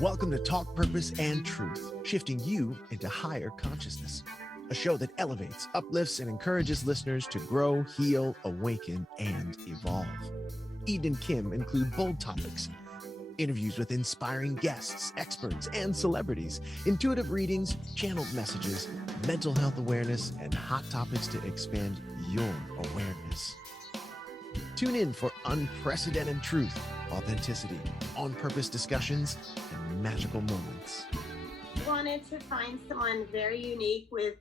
Welcome to Talk Purpose and Truth, shifting you into higher consciousness. A show that elevates, uplifts, and encourages listeners to grow, heal, awaken, and evolve. Eden and Kim include bold topics, interviews with inspiring guests, experts, and celebrities, intuitive readings, channeled messages, mental health awareness, and hot topics to expand your awareness. Tune in for unprecedented truth, authenticity, on-purpose discussions, and magical moments. I wanted to find someone very unique with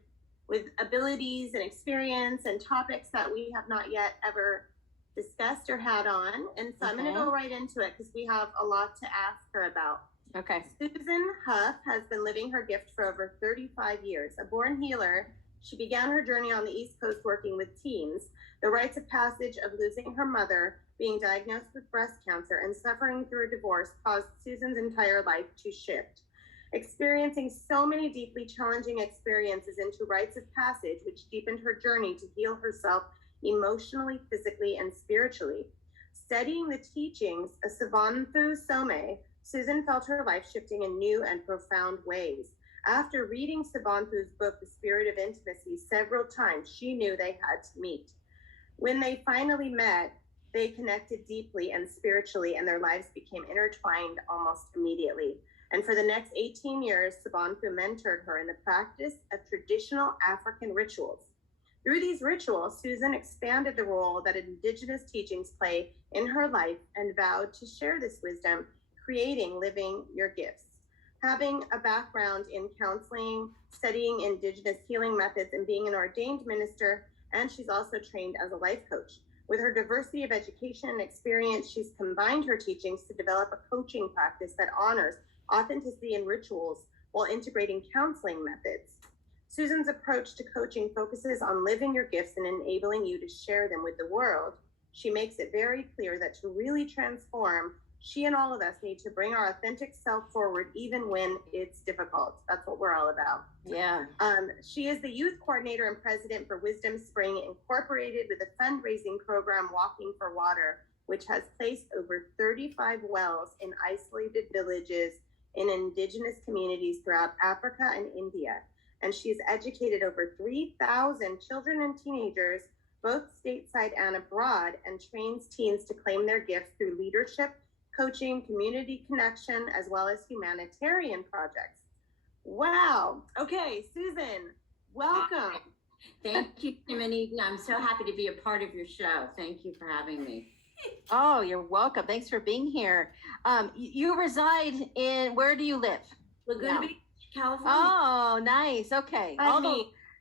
abilities and experience and topics that we have not yet ever discussed or had on. And so I'm going to go right into it because we have a lot to ask her about. Okay. Susan Huff has been living her gift for over 35 years. A born healer, she began her journey on the East Coast working with teens. The rites of passage of losing her mother, being diagnosed with breast cancer, and suffering through a divorce caused Susan's entire life to shift. Experiencing so many deeply challenging experiences into rites of passage, which deepened her journey to heal herself emotionally, physically, and spiritually. Studying the teachings of Sobonfu Somé, Susan felt her life shifting in new and profound ways. After reading Sobonfu's book, The Spirit of Intimacy, several times, she knew they had to meet. When they finally met, they connected deeply and spiritually, and their lives became intertwined almost immediately. And for the next 18 years, Sobonfu mentored her in the practice of traditional African rituals. Through these rituals, Susan expanded the role that indigenous teachings play in her life and vowed to share this wisdom, creating Living Your Gifts. Having a background in counseling, studying indigenous healing methods, and being an ordained minister, and she's also trained as a life coach. With her diversity of education and experience, she's combined her teachings to develop a coaching practice that honors authenticity and rituals while integrating counseling methods. Susan's approach to coaching focuses on living your gifts and enabling you to share them with the world. She makes it very clear that to really transform, she and all of us need to bring our authentic self forward, even when it's difficult. That's what we're all about. Yeah. She is the youth coordinator and president for Wisdom Spring Incorporated, with a fundraising program, Walking for Water, which has placed over 35 wells in isolated villages in indigenous communities throughout Africa and India. And she's educated over 3,000 children and teenagers, both stateside and abroad, and trains teens to claim their gifts through leadership, coaching, community connection, as well as humanitarian projects. Wow. Okay, Susan, welcome. Thank you, Kim and Eden. I'm so happy to be a part of your show. Thank you for having me. Oh, you're welcome. Thanks for being here. You reside in, where do you live? Laguna Beach, California. Oh, nice. Okay.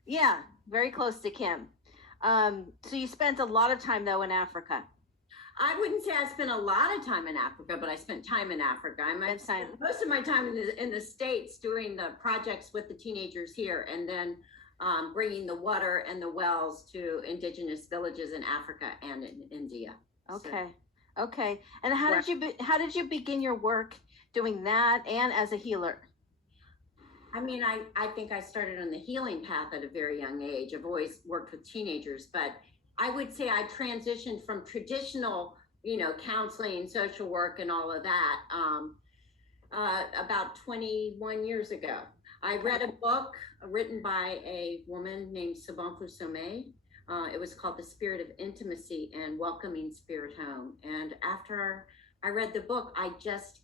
Yeah, very close to Kim. So you spent a lot of time, though, in Africa. I wouldn't say I spent a lot of time in Africa, but I spent time in Africa. I spent most of my time in the States doing the projects with the teenagers here, and then bringing the water and the wells to indigenous villages in Africa and in India. Okay. Okay. And how did you begin your work doing that and as a healer? I mean, I think I started on the healing path at a very young age. I've always worked with teenagers, but I would say I transitioned from traditional, counseling, social work, and all of that about 21 years ago. I read a book written by a woman named Sobonfu Somé. It was called The Spirit of Intimacy and Welcoming Spirit Home. And after I read the book, I just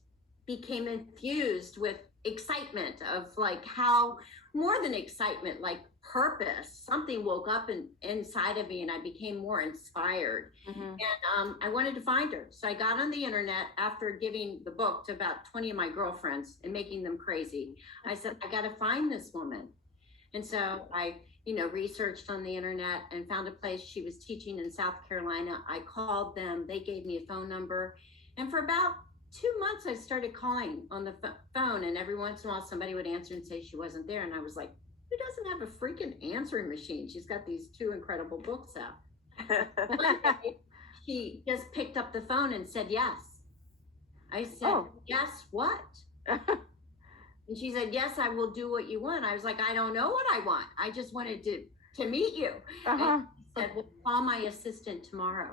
became infused with excitement of how, more than excitement, like purpose. Something woke up inside of me, and I became more inspired. Mm-hmm. And I wanted to find her. So I got on the internet after giving the book to about 20 of my girlfriends and making them crazy. I said, I got to find this woman. And so I researched on the internet and found a place. She was teaching in South Carolina. I called them. They gave me a phone number. And for about 2 months, I started calling on the phone. And every once in a while, somebody would answer and say she wasn't there. And I was like, who doesn't have a freaking answering machine? She's got these 2 incredible books out. One day, she just picked up the phone and said yes. I said, Yes, what? And she said, yes, I will do what you want. I was like, I don't know what I want. I just wanted to meet you. And she said, well, call my assistant tomorrow.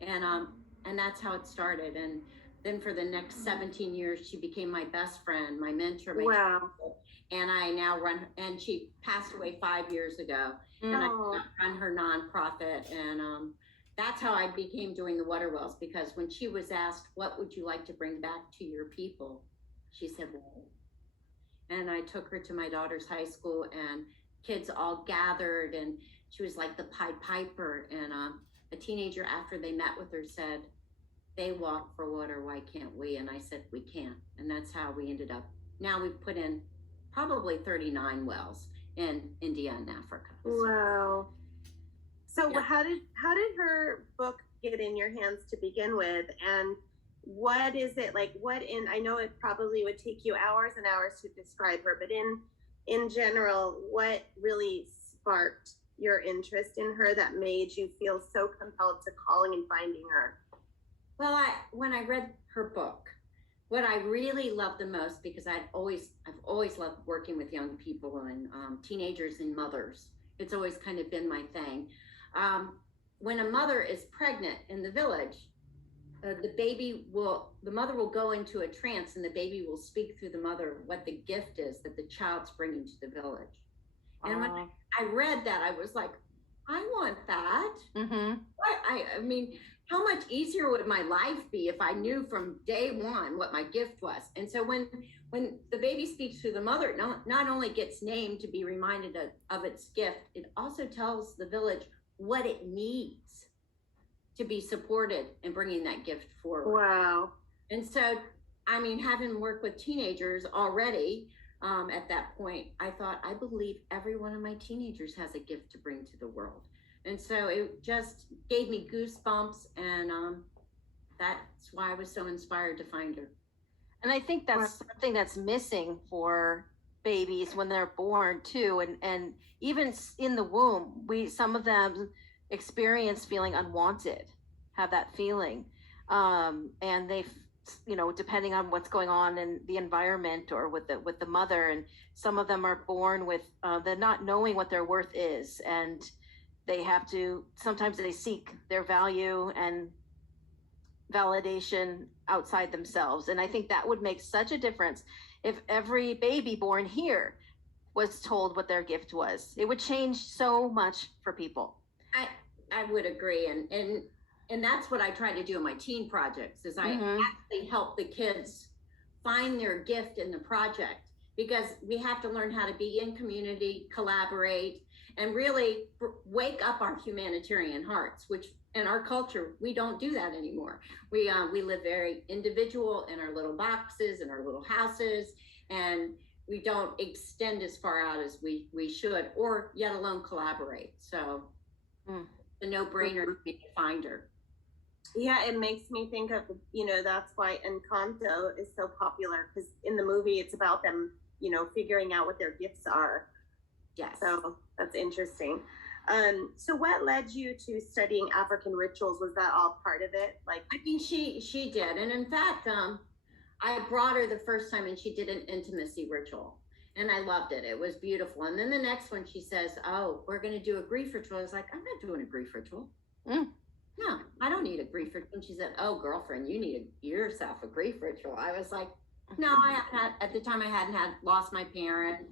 And that's how it started. And Then for the next 17 years, she became my best friend, my mentor, my Wow. teacher. And I now run, and she passed away 5 years ago. And I run her nonprofit. And that's how I became doing the water wells, because when she was asked, what would you like to bring back to your people? She said, water. And I took her to my daughter's high school, and kids all gathered, and she was like the Pied Piper. And a teenager, after they met with her, said, they walk for water, why can't we? And I said, we can. And that's how we ended up. Now we've put in probably 39 wells in India and Africa. Wow. So Yeah. how did her book get in your hands to begin with? And what is it like? I know it probably would take you hours and hours to describe her, but in general, what really sparked your interest in her that made you feel so compelled to calling and finding her? Well, when I read her book, what I really loved the most, because I've always loved working with young people and teenagers and mothers. It's always kind of been my thing. When a mother is pregnant in the village, the mother will go into a trance, and the baby will speak through the mother what the gift is that the child's bringing to the village. And when I read that, I was like, I want that. Mm-hmm. I mean, how much easier would my life be if I knew from day one what my gift was? And so when the baby speaks to the mother, it not only gets named to be reminded of its gift, it also tells the village what it needs to be supported in bringing that gift forward. Wow. And so, I mean, having worked with teenagers already, at that point, I thought, I believe every one of my teenagers has a gift to bring to the world. And so it just gave me goosebumps, and that's why I was so inspired to find her. And I think that's something that's missing for babies when they're born too. And even in the womb, some of them experience feeling unwanted, have that feeling. And they, depending on what's going on in the environment or with the mother, and some of them are born with the not knowing what their worth is, and sometimes they seek their value and validation outside themselves. And I think that would make such a difference if every baby born here was told what their gift was. It would change so much for people. I would agree. And that's what I try to do in my teen projects, is I actually help the kids find their gift in the project, because we have to learn how to be in community, collaborate, and really wake up our humanitarian hearts, which in our culture, we don't do that anymore. We live very individual in our little boxes, in our little houses, and we don't extend as far out as we should, or yet alone collaborate. So the no-brainer for me to find her. Yeah, it makes me think of, that's why Encanto is so popular, because in the movie, it's about them, figuring out what their gifts are. Yes. So that's interesting. So what led you to studying African rituals? Was that all part of it? I mean, she did. And in fact, I brought her the first time, and she did an intimacy ritual, and I loved it. It was beautiful. And then the next one, she says, oh, we're going to do a grief ritual. I was like, I'm not doing a grief ritual. No, I don't need a grief ritual. And she said, oh, girlfriend, you need yourself a grief ritual. I was like, no, at the time I hadn't lost my parents.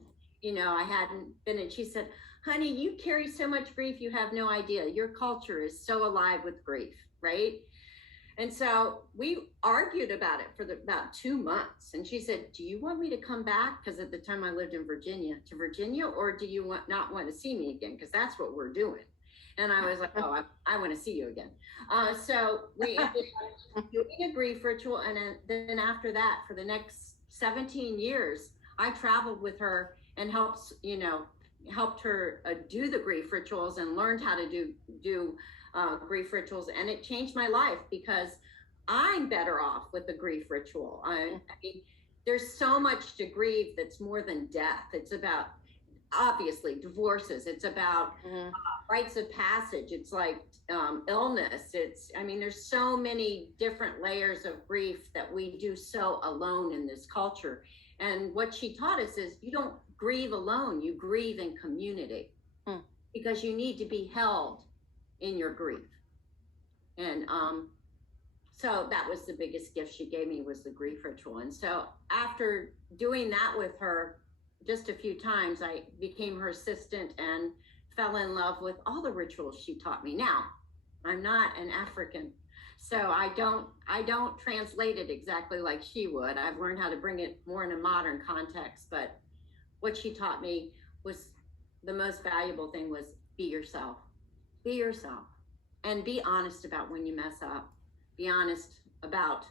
I hadn't been, and she said, honey, you carry so much grief, you have no idea. Your culture is so alive with grief, right? And so we argued about it for about 2 months. And she said, do you want me to come back? Because at the time I lived in Virginia, or do you not want to see me again? Because that's what we're doing. And I was like, oh, I want to see you again. So we ended up doing a grief ritual. And then after that, for the next 17 years, I traveled with her and helped her do the grief rituals, and learned how to do grief rituals. And it changed my life, because I'm better off with the grief ritual. I mean, there's so much to grieve that's more than death. It's about, obviously, divorces. It's about rites of passage. It's like illness. There's so many different layers of grief that we do so alone in this culture. And what she taught us is, you don't grieve alone, you grieve in community, because you need to be held in your grief. And So that was the biggest gift she gave me, was the grief ritual. And so after doing that with her just a few times, I became her assistant and fell in love with all the rituals she taught me. Now, I'm not an African, so I don't translate it exactly like she would. I've learned how to bring it more in a modern context, but what she taught me was the most valuable thing was be yourself. Be yourself and be honest about when you mess up. Be honest about,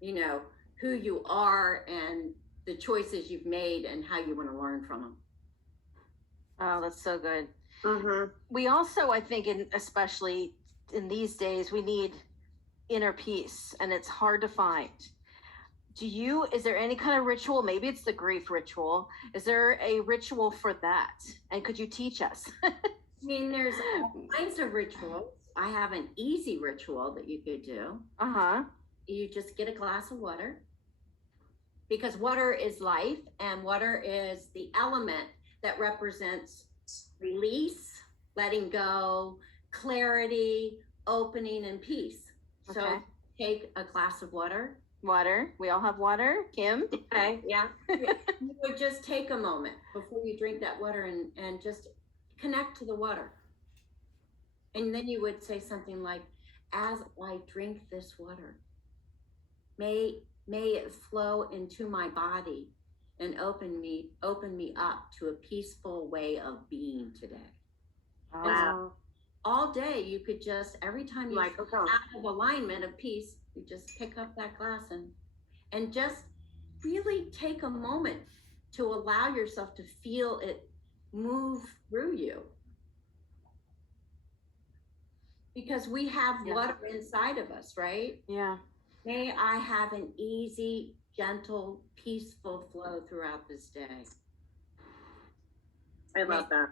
who you are and the choices you've made and how you want to learn from them. Oh, that's so good. Mm-hmm. We also, I think, especially in these days, we need inner peace, and it's hard to find. Is there any kind of ritual? Maybe it's the grief ritual. Is there a ritual for that? And could you teach us? I mean, there's all kinds of rituals. I have an easy ritual that you could do. Uh-huh. You just get a glass of water, because water is life, and water is the element that represents release, letting go, clarity, opening, and peace. Okay. So take a glass of water. Water. We all have water. Kim? Okay, yeah. You would just take a moment before you drink that water and just connect to the water. And then you would say something like, as I drink this water, may it flow into my body and open me up to a peaceful way of being today. Wow. All day you could just, every time you Microphone. out of alignment of peace, you just pick up that glass and just really take a moment to allow yourself to feel it move through you. Because we have water inside of us, right? Yeah. May I have an easy, gentle, peaceful flow throughout this day. I love that.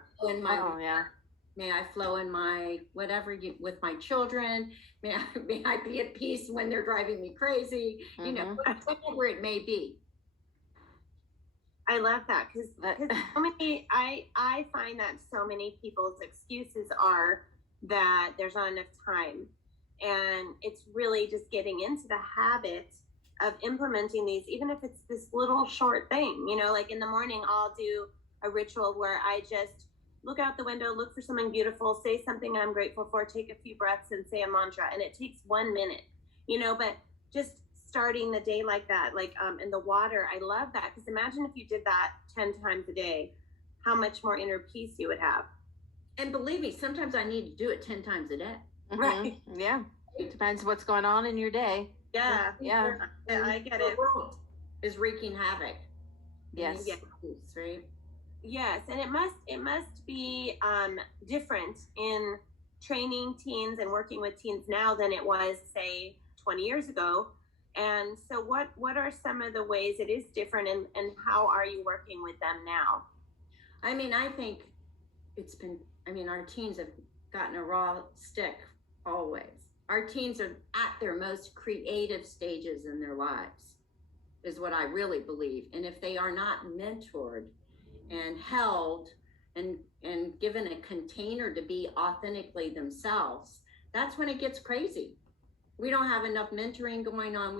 May I flow in my with my children. May I be at peace when they're driving me crazy. Mm-hmm. Whatever it may be. I love that because so many. I find that so many people's excuses are that there's not enough time, and it's really just getting into the habit of implementing these, even if it's this little short thing. Like in the morning, I'll do a ritual where I just look out the window, look for something beautiful, say something I'm grateful for, take a few breaths and say a mantra. And it takes 1 minute, but just starting the day like that, in the water, I love that. Because imagine if you did that 10 times a day, how much more inner peace you would have. And believe me, sometimes I need to do it 10 times a day. Mm-hmm. Right. Yeah. It depends what's going on in your day. Yeah. Yeah. I get it. The world is wreaking havoc. Yes. Right? Yes, and it must be different in training teens and working with teens now than it was, say, 20 years ago. And so what are some of the ways it is different, and how are you working with them now? I mean, I think our teens have gotten a raw stick always. Our teens are at their most creative stages in their lives, is what I really believe. And if they are not mentored and held and given a container to be authentically themselves, that's when it gets crazy. We don't have enough mentoring going on.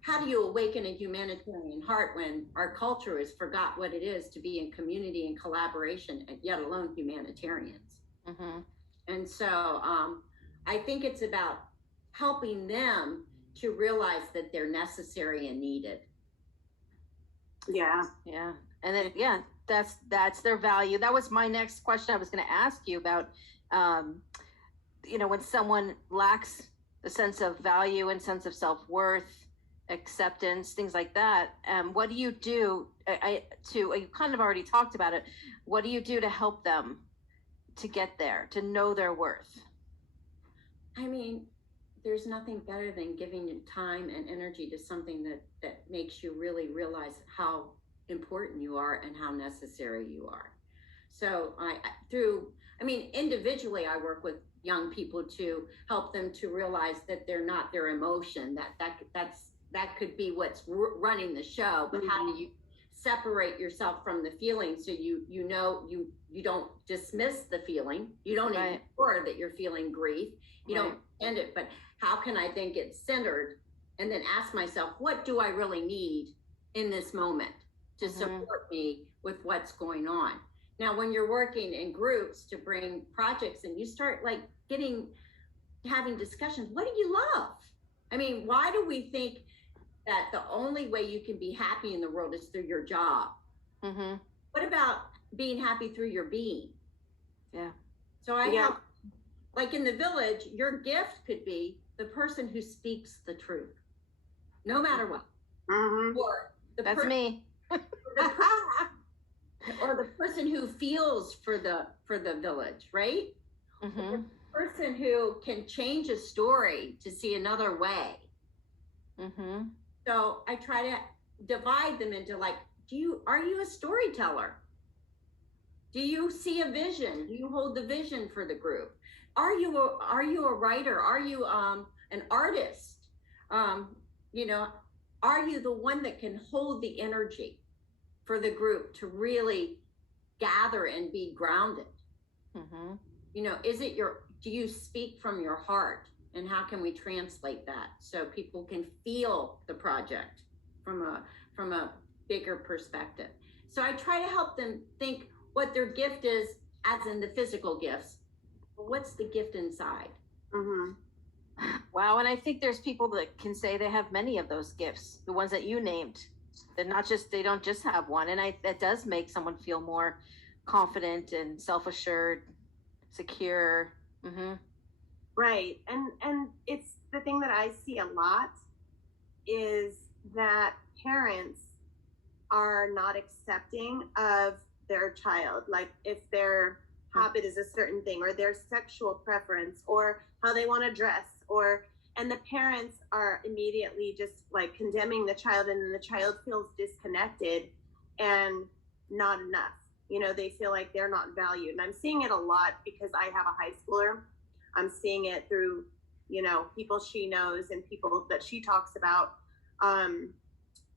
How do you awaken a humanitarian heart when our culture has forgot what it is to be in community and collaboration, yet alone humanitarians? Mm-hmm. And so I think it's about helping them to realize that they're necessary and needed. Yeah. Yeah. And then, that's their value. That was my next question I was going to ask you about, when someone lacks a sense of value and sense of self-worth, acceptance, things like that. What do you do you kind of already talked about it. What do you do to help them to get there, to know their worth? I mean, there's nothing better than giving time and energy to something that makes you really realize how important you are and how necessary you are. So individually, I work with young people to help them to realize that they're not their emotion, that could be what's running the show, but how do you separate yourself from the feeling so you don't dismiss the feeling, you don't ignore that you're feeling grief, you don't understand it, but how can I then get centered and then ask myself, what do I really need in this moment to support me with what's going on? Now, when you're working in groups to bring projects and you start like having discussions, what do you love? I mean, why do we think that the only way you can be happy in the world is through your job? What about being happy through your being? Yeah. So I have, like in the village, your gift could be the person who speaks the truth, no matter what. Or that's me. Or the person who feels for the village, right? The person who can change a story to see another way. So I try to divide them into like, are you a storyteller? Do you see a vision? Do you hold the vision for the group? Are you a writer? Are you an artist? You know, are you the one that can hold the energy for the group to really gather and be grounded? You know, do you speak from your heart? And how can we translate that so people can feel the project from a bigger perspective? So I try to help them think what their gift is, as in the physical gifts. Well, what's the gift inside? Wow, and I think there's people that can say they have many of those gifts, the ones that you named. They don't just have one, and that does make someone feel more confident and self-assured, secure. Right. And it's the thing that I see a lot is that parents are not accepting of their child. Like if their habit is a certain thing, or their sexual preference, or how they want to dress, and the parents are immediately just like condemning the child, and then the child feels disconnected and not enough. You know, they feel like they're not valued. And I'm seeing it a lot because I have a high schooler. I'm seeing it through, you know, people she knows and people that she talks about.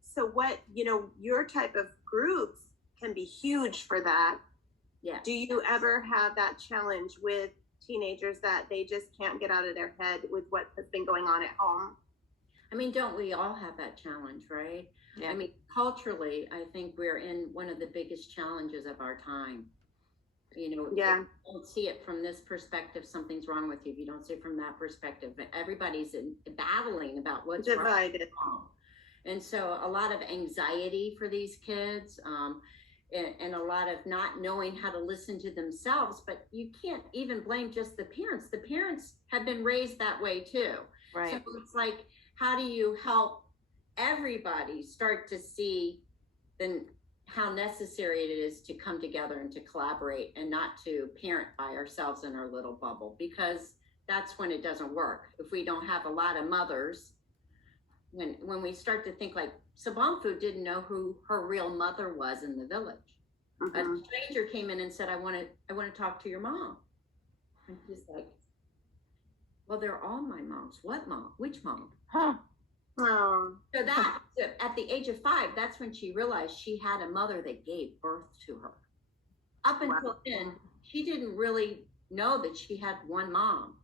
So what, you know, your type of groups can be huge for that. Yeah. Do you ever have that challenge with teenagers that they just can't get out of their head with what has been going on at home? I mean, don't we all have that challenge, right? Yeah. I mean, culturally, I think we're in one of the biggest challenges of our time. You know, if you don't see it from this perspective, something's wrong with you. If you don't see it from that perspective, everybody's battling about what's divided. Wrong. And so a lot of anxiety for these kids, and a lot of not knowing how to listen to themselves. But you can't even blame just the parents. The parents have been raised that way too. Right. So it's like, how do you help everybody start to see how necessary it is to come together and to collaborate, and not to parent by ourselves in our little bubble, because that's when it doesn't work. If we don't have a lot of mothers, when we start to think like Sobonfu didn't know who her real mother was in the village. A stranger came in and said, I want to talk to your mom. And he's like, well, they're all my moms. What mom? Which mom? Oh. So that at the age of 5, that's when she realized she had a mother that gave birth to her. Up until then, she didn't really know that she had one mom.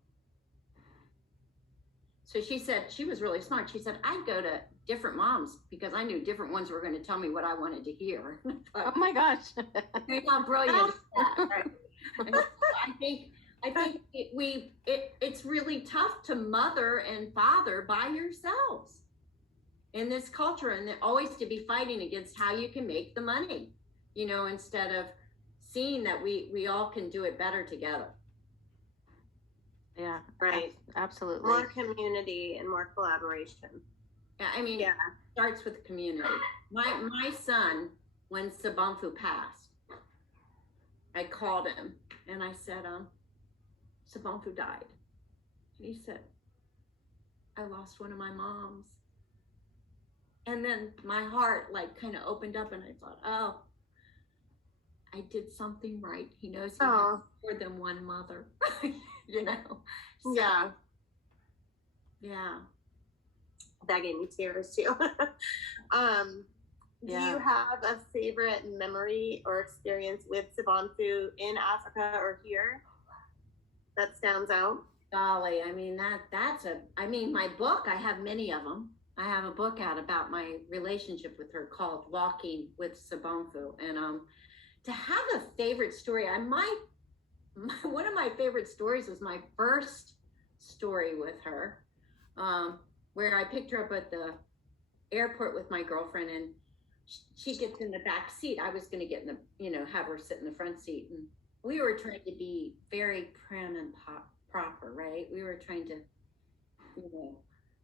So she said, she was really smart. She said, I'd go to different moms because I knew different ones were going to tell me what I wanted to hear. Oh my gosh. You're not brilliant. Right? And so I think it's really tough to mother and father by yourselves in this culture, and always to be fighting against how you can make the money, you know, instead of seeing that we all can do it better together. Yeah, right. Absolutely. More community and more collaboration. Yeah, I mean, it starts with community. My son, when Sobonfu passed, I called him and I said, Sobonfu died. And he said, I lost one of my moms. And then my heart like kind of opened up, and I thought, oh, I did something right. He knows he has more than one mother, you know? So, yeah. That gave me tears too. Do you have a favorite memory or experience with Sobonfu in Africa or here that stands out? golly, I mean, my book, I have many of them. I have a book out about my relationship with her called Walking with Sobonfu. And to have a favorite story, one of my favorite stories was my first story with her, where I picked her up at the airport with my girlfriend, and she gets in the back seat. I was going to get in the, have her sit in the front seat. And we were trying to be very prim and proper, right? We were trying to,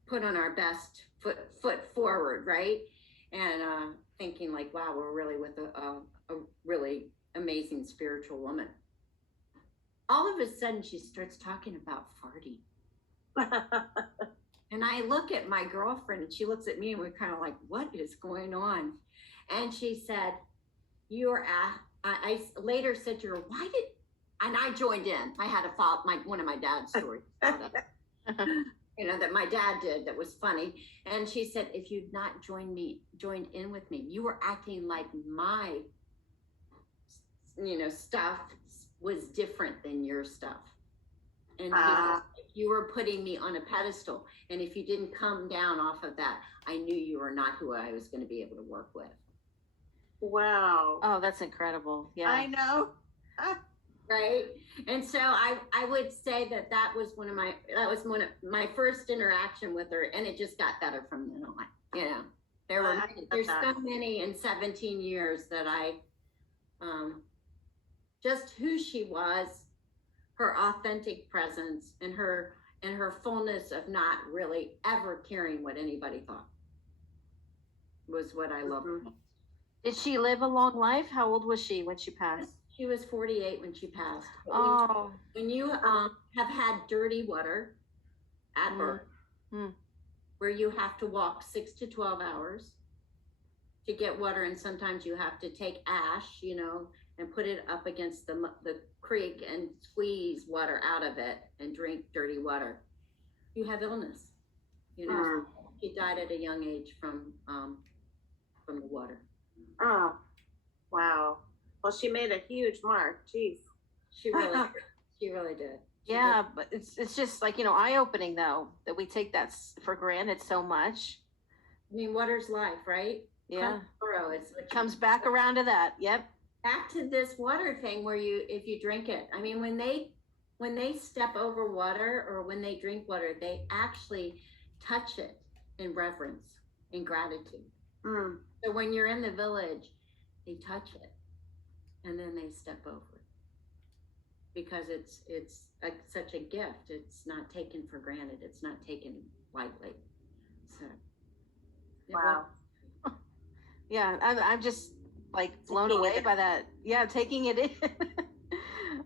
put on our best foot forward, right? And thinking like, wow, we're really with a really amazing spiritual woman. All of a sudden, she starts talking about farting. And I look at my girlfriend, and she looks at me, and we're kind of like, what is going on? And she said, I later said to her, and I joined in. I had one of my dad's stories that my dad did that was funny. And she said, if you've not joined in with me, you were acting like my, stuff was different than your stuff. And you were putting me on a pedestal. And if you didn't come down off of that, I knew you were not who I was going to be able to work with. Wow. Oh, that's incredible. Yeah. I know. Right. And so I would say that was one of my first interaction with her, and it just got better from then on. There's so many in 17 years that I just who she was, her authentic presence, and her fullness of not really ever caring what anybody thought was what I love. Mm-hmm. Did she live a long life? How old was she when she passed? She was 48 when she passed. Oh. When you have had dirty water at birth, where you have to walk 6 to 12 hours to get water, and sometimes you have to take ash, and put it up against the creek and squeeze water out of it and drink dirty water. You have illness. She died at a young age from the water. Oh, wow. Well, she made a huge mark. Jeez. She really did. Yeah, but it's just like, eye-opening though, that we take that for granted so much. I mean, water's life, right? Yeah. It comes back around to that. Yep. Back to this water thing where if you drink it, I mean, when they step over water or when they drink water, they actually touch it in reverence, in gratitude. So when you're in the village, they touch it and then they step over it because it's such a gift. It's not taken for granted. It's not taken lightly. So, wow. Yeah, I'm just like blown away by that. Yeah, taking it in.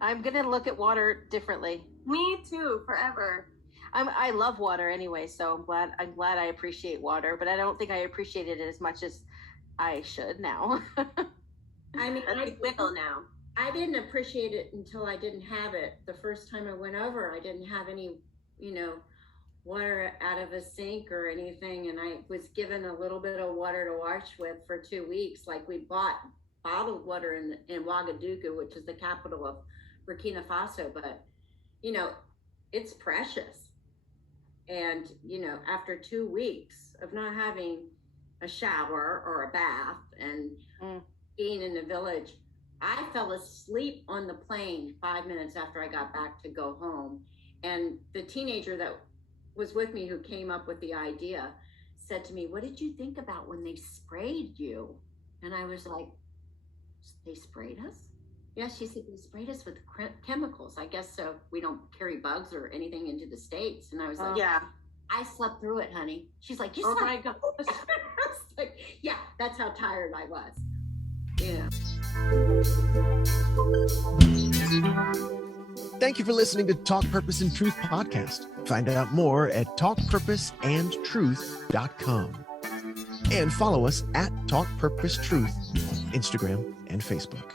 I'm gonna look at water differently. Me too, forever. I love water anyway, so I'm glad I appreciate water, but I don't think I appreciated it as much as I should now. I mean, I will now. I didn't appreciate it until I didn't have it. The first time I went over, I didn't have any, water out of a sink or anything, and I was given a little bit of water to wash with for 2 weeks. Like, we bought bottled water in Ouagadougou, which is the capital of Burkina Faso, but it's precious. And after 2 weeks of not having a shower or a bath and being in the village, I fell asleep on the plane 5 minutes after I got back to go home. And the teenager that was with me who came up with the idea said to me, "What did you think about when they sprayed you?" And I was like, "They sprayed us?" Yeah, she said, "They sprayed us with chemicals, I guess, so we don't carry bugs or anything into the States." And I was like, yeah, I slept through it, honey. She's like, "You oh slept." my God. I was like, yeah, that's how tired I was. Yeah. Thank you for listening to Talk Purpose and Truth podcast. Find out more at talkpurposeandtruth.com. And follow us at Talk Purpose Truth on Instagram and Facebook.